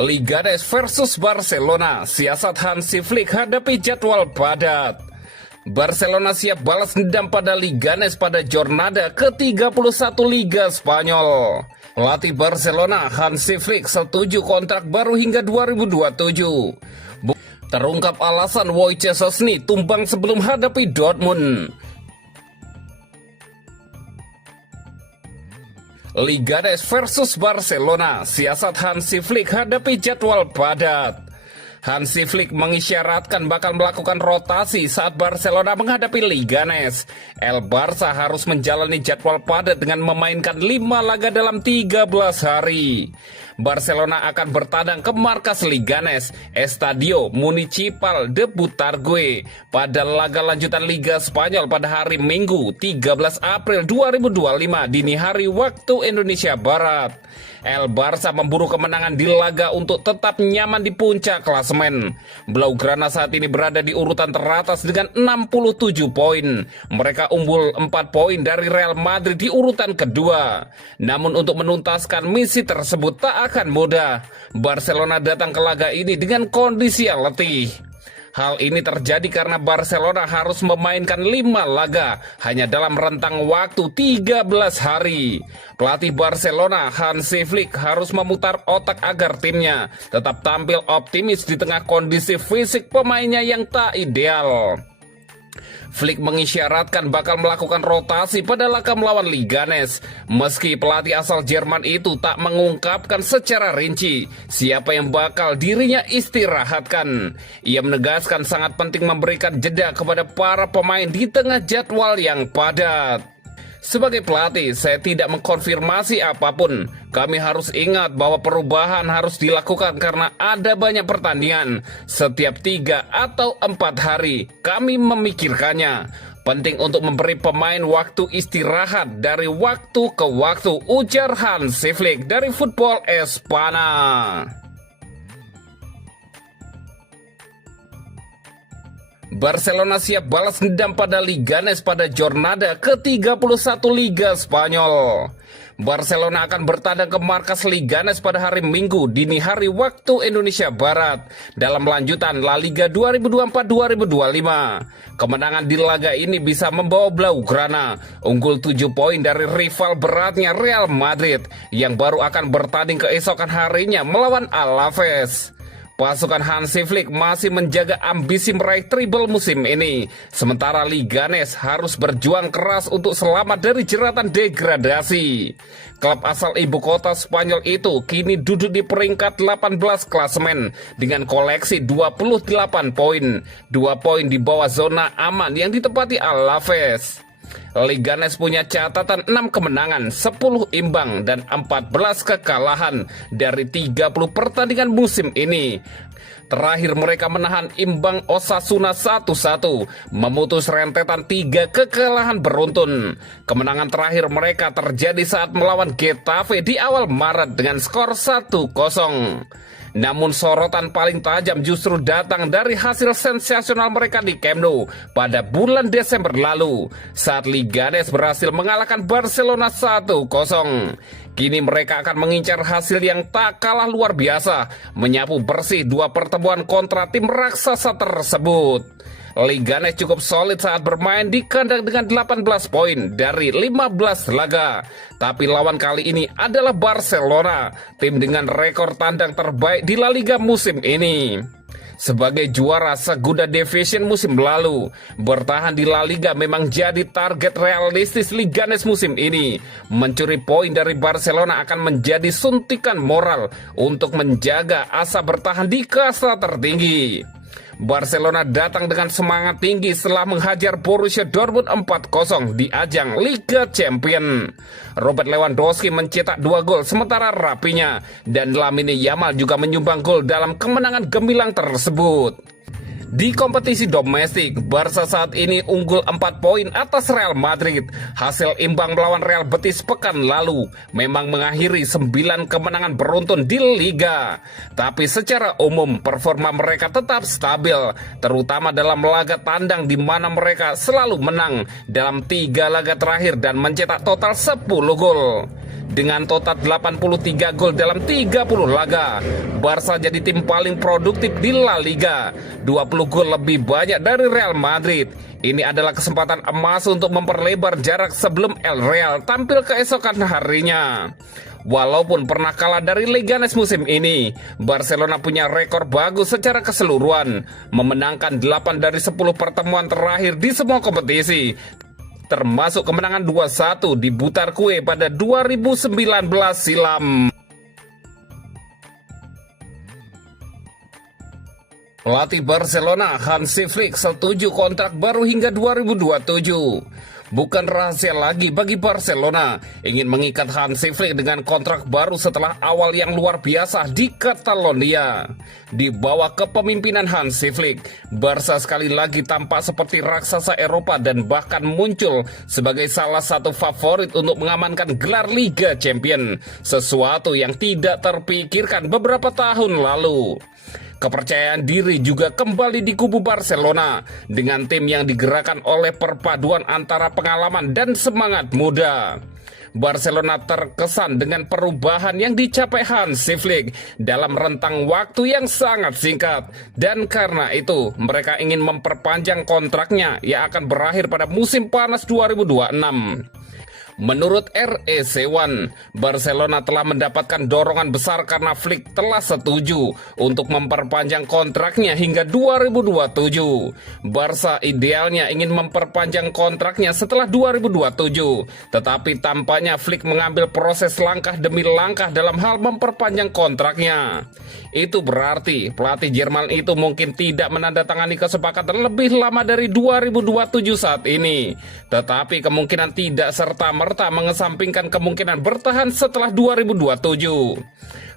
Leganes versus Barcelona, siasat Hansi Flick hadapi jadwal padat. Barcelona siap balas dendam pada Leganes pada jornada ke-31 Liga Spanyol. Pelatih Barcelona Hansi Flick setuju kontrak baru hingga 2027. Terungkap alasan Wojciech Szczesny tumbang sebelum hadapi Dortmund. Leganes versus Barcelona, siasat Hansi Flick hadapi jadwal padat. Hansi Flick mengisyaratkan bakal melakukan rotasi saat Barcelona menghadapi Leganes. El Barça harus menjalani jadwal padat dengan memainkan 5 laga dalam 13 hari. Barcelona akan bertandang ke markas Leganes, Estadio Municipal de Butarque, pada laga lanjutan Liga Spanyol pada hari Minggu 13 April 2025 dini hari waktu Indonesia Barat. El Barça memburu kemenangan di laga untuk tetap nyaman di puncak klasemen. Blaugrana saat ini berada di urutan teratas dengan 67 poin. Mereka unggul 4 poin dari Real Madrid di urutan kedua. Namun untuk menuntaskan misi tersebut tak akan mudah. Barcelona datang ke laga ini dengan kondisi yang letih. Hal ini terjadi karena Barcelona harus memainkan 5 laga hanya dalam rentang waktu 13 hari. Pelatih Barcelona Hansi Flick harus memutar otak agar timnya tetap tampil optimis di tengah kondisi fisik pemainnya yang tak ideal. Flick mengisyaratkan bakal melakukan rotasi pada laga melawan Leganes. Meski pelatih asal Jerman itu tak mengungkapkan secara rinci siapa yang bakal dirinya istirahatkan. Ia menegaskan sangat penting memberikan jeda kepada para pemain di tengah jadwal yang padat. Sebagai pelatih, saya tidak mengkonfirmasi apapun. Kami harus ingat bahwa perubahan harus dilakukan karena ada banyak pertandingan. Setiap 3 atau 4 hari, kami memikirkannya. Penting untuk memberi pemain waktu istirahat dari waktu ke waktu, ujar Hansi Flick dari Football Espana. Barcelona siap balas dendam pada Leganes pada jornada ke-31 Liga Spanyol. Barcelona akan bertandang ke markas Leganes pada hari Minggu dini hari waktu Indonesia Barat dalam lanjutan La Liga 2024-2025. Kemenangan di laga ini bisa membawa Blaugrana unggul 7 poin dari rival beratnya Real Madrid yang baru akan bertanding keesokan harinya melawan Alaves. Pasukan Hansi Flick masih menjaga ambisi meraih treble musim ini. Sementara Leganes harus berjuang keras untuk selamat dari jeratan degradasi. Klub asal ibu kota Spanyol itu kini duduk di peringkat 18 klasemen dengan koleksi 28 poin. 2 poin di bawah zona aman yang ditempati Alaves. Leganes punya catatan 6 kemenangan, 10 imbang, dan 14 kekalahan dari 30 pertandingan musim ini. Terakhir mereka menahan imbang Osasuna 1-1, memutus rentetan 3 kekalahan beruntun. Kemenangan terakhir mereka terjadi saat melawan Getafe di awal Maret dengan skor 1-0. Namun sorotan paling tajam justru datang dari hasil sensasional mereka di Camp Nou pada bulan Desember lalu saat Leganes berhasil mengalahkan Barcelona 1-0. Kini mereka akan mengincar hasil yang tak kalah luar biasa, menyapu bersih 2 pertemuan kontra tim raksasa tersebut. Leganes cukup solid saat bermain di kandang dengan 18 poin dari 15 laga. Tapi lawan kali ini adalah Barcelona, tim dengan rekor tandang terbaik di La Liga musim ini. Sebagai juara Segunda Division musim lalu, bertahan di La Liga memang jadi target realistis Leganes musim ini. Mencuri poin dari Barcelona akan menjadi suntikan moral untuk menjaga asa bertahan di kasta tertinggi. Barcelona datang dengan semangat tinggi setelah menghajar Borussia Dortmund 4-0 di ajang Liga Champions. Robert Lewandowski mencetak 2 gol sementara Rafinha dan Lamine Yamal juga menyumbang gol dalam kemenangan gemilang tersebut. Di kompetisi domestik, Barca saat ini unggul 4 poin atas Real Madrid. Hasil imbang melawan Real Betis pekan lalu memang mengakhiri 9 kemenangan beruntun di Liga. Tapi secara umum performa mereka tetap stabil, terutama dalam laga tandang di mana mereka selalu menang dalam 3 laga terakhir dan mencetak total 10 gol. Dengan total 83 gol dalam 30 laga, Barca jadi tim paling produktif di La Liga. 20 gol lebih banyak dari Real Madrid. Ini adalah kesempatan emas untuk memperlebar jarak sebelum El Real tampil keesokan harinya. Walaupun pernah kalah dari Leganes musim ini, Barcelona punya rekor bagus secara keseluruhan, memenangkan 8 dari 10 pertemuan terakhir di semua kompetisi, termasuk kemenangan 2-1 di Butarque pada 2019 silam. Pelatih Barcelona Hansi Flick setuju kontrak baru hingga 2027. Bukan rahasia lagi bagi Barcelona ingin mengikat Hansi Flick dengan kontrak baru setelah awal yang luar biasa di Catalonia. Di bawah kepemimpinan Hansi Flick, Barca sekali lagi tampak seperti raksasa Eropa dan bahkan muncul sebagai salah satu favorit untuk mengamankan gelar Liga Champions, sesuatu yang tidak terpikirkan beberapa tahun lalu. Kepercayaan diri juga kembali di kubu Barcelona dengan tim yang digerakkan oleh perpaduan antara pengalaman dan semangat muda. Barcelona terkesan dengan perubahan yang dicapai Hansi Flick dalam rentang waktu yang sangat singkat, dan karena itu mereka ingin memperpanjang kontraknya yang akan berakhir pada musim panas 2026. Menurut REC1, Barcelona telah mendapatkan dorongan besar karena Flick telah setuju untuk memperpanjang kontraknya hingga 2027. Barca idealnya ingin memperpanjang kontraknya setelah 2027, tetapi tampaknya Flick mengambil proses langkah demi langkah dalam hal memperpanjang kontraknya. Itu berarti pelatih Jerman itu mungkin tidak menandatangani kesepakatan lebih lama dari 2027 saat ini, tetapi kemungkinan tidak serta-merta mengesampingkan kemungkinan bertahan setelah 2027.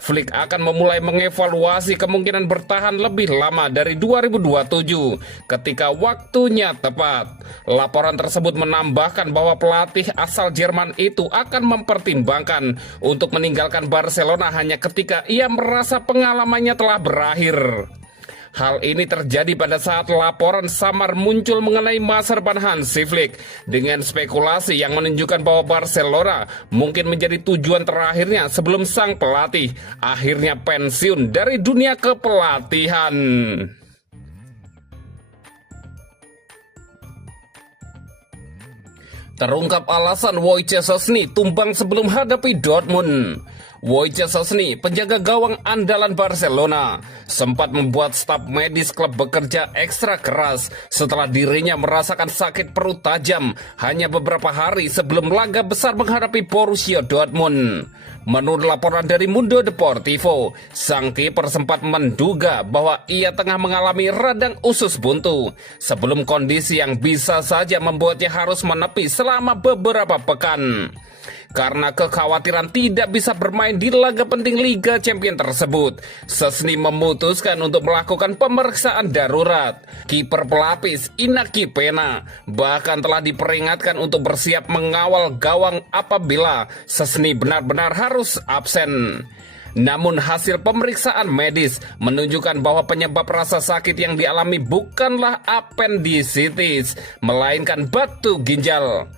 Flick akan memulai mengevaluasi kemungkinan bertahan lebih lama dari 2027 ketika waktunya tepat. Laporan tersebut menambahkan bahwa pelatih asal Jerman itu akan mempertimbangkan untuk meninggalkan Barcelona hanya ketika ia merasa pengalamannya telah berakhir. Hal ini terjadi pada saat laporan samar muncul mengenai masa depan Hansi Flick dengan spekulasi yang menunjukkan bahwa Barcelona mungkin menjadi tujuan terakhirnya sebelum sang pelatih akhirnya pensiun dari dunia kepelatihan. Terungkap alasan Wojciech Szczęsny tumbang sebelum hadapi Dortmund. Wojciech Szczęsny, penjaga gawang andalan Barcelona, sempat membuat staf medis klub bekerja ekstra keras setelah dirinya merasakan sakit perut tajam hanya beberapa hari sebelum laga besar menghadapi Borussia Dortmund. Menurut laporan dari Mundo Deportivo, sang kiper sempat menduga bahwa ia tengah mengalami radang usus buntu sebelum kondisi yang bisa saja membuatnya harus menepi selama beberapa pekan. Karena kekhawatiran tidak bisa bermain di laga penting Liga Champions tersebut, Szczęsny memutuskan untuk melakukan pemeriksaan darurat. Kiper pelapis Inaki Pena bahkan telah diperingatkan untuk bersiap mengawal gawang apabila Szczęsny benar-benar harus absen. Namun hasil pemeriksaan medis menunjukkan bahwa penyebab rasa sakit yang dialami bukanlah appendicitis, melainkan batu ginjal.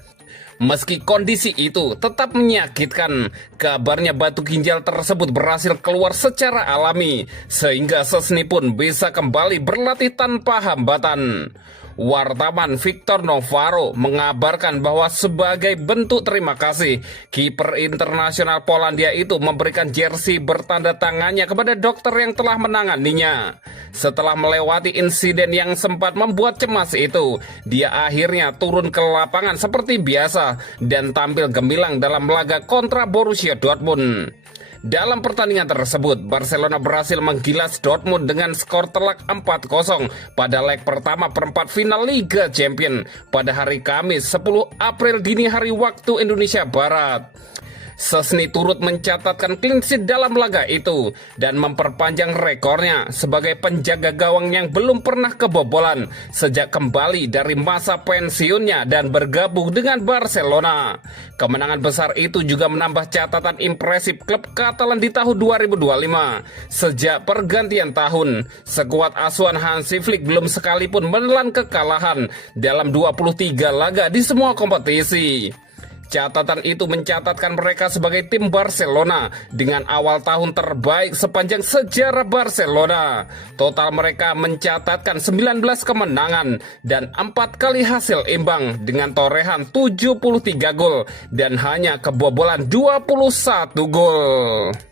Meski kondisi itu tetap menyakitkan, kabarnya batu ginjal tersebut berhasil keluar secara alami, sehingga Szczęsny pun bisa kembali berlatih tanpa hambatan. Wartawan Victor Novaro mengabarkan bahwa sebagai bentuk terima kasih, kiper internasional Polandia itu memberikan jersey bertanda tangannya kepada dokter yang telah menanganinya. Setelah melewati insiden yang sempat membuat cemas itu, dia akhirnya turun ke lapangan seperti biasa dan tampil gemilang dalam laga kontra Borussia Dortmund. Dalam pertandingan tersebut, Barcelona berhasil menggilas Dortmund dengan skor telak 4-0 pada leg pertama perempat final Liga Champions pada hari Kamis 10 April dini hari waktu Indonesia Barat. Szczęsny turut mencatatkan clean sheet dalam laga itu dan memperpanjang rekornya sebagai penjaga gawang yang belum pernah kebobolan sejak kembali dari masa pensiunnya dan bergabung dengan Barcelona. Kemenangan besar itu juga menambah catatan impresif klub Katalan di tahun 2025. Sejak pergantian tahun, skuad asuhan Hansi Flick belum sekalipun menelan kekalahan dalam 23 laga di semua kompetisi. Catatan itu mencatatkan mereka sebagai tim Barcelona dengan awal tahun terbaik sepanjang sejarah Barcelona. Total mereka mencatatkan 19 kemenangan dan 4 kali hasil imbang dengan torehan 73 gol dan hanya kebobolan 21 gol.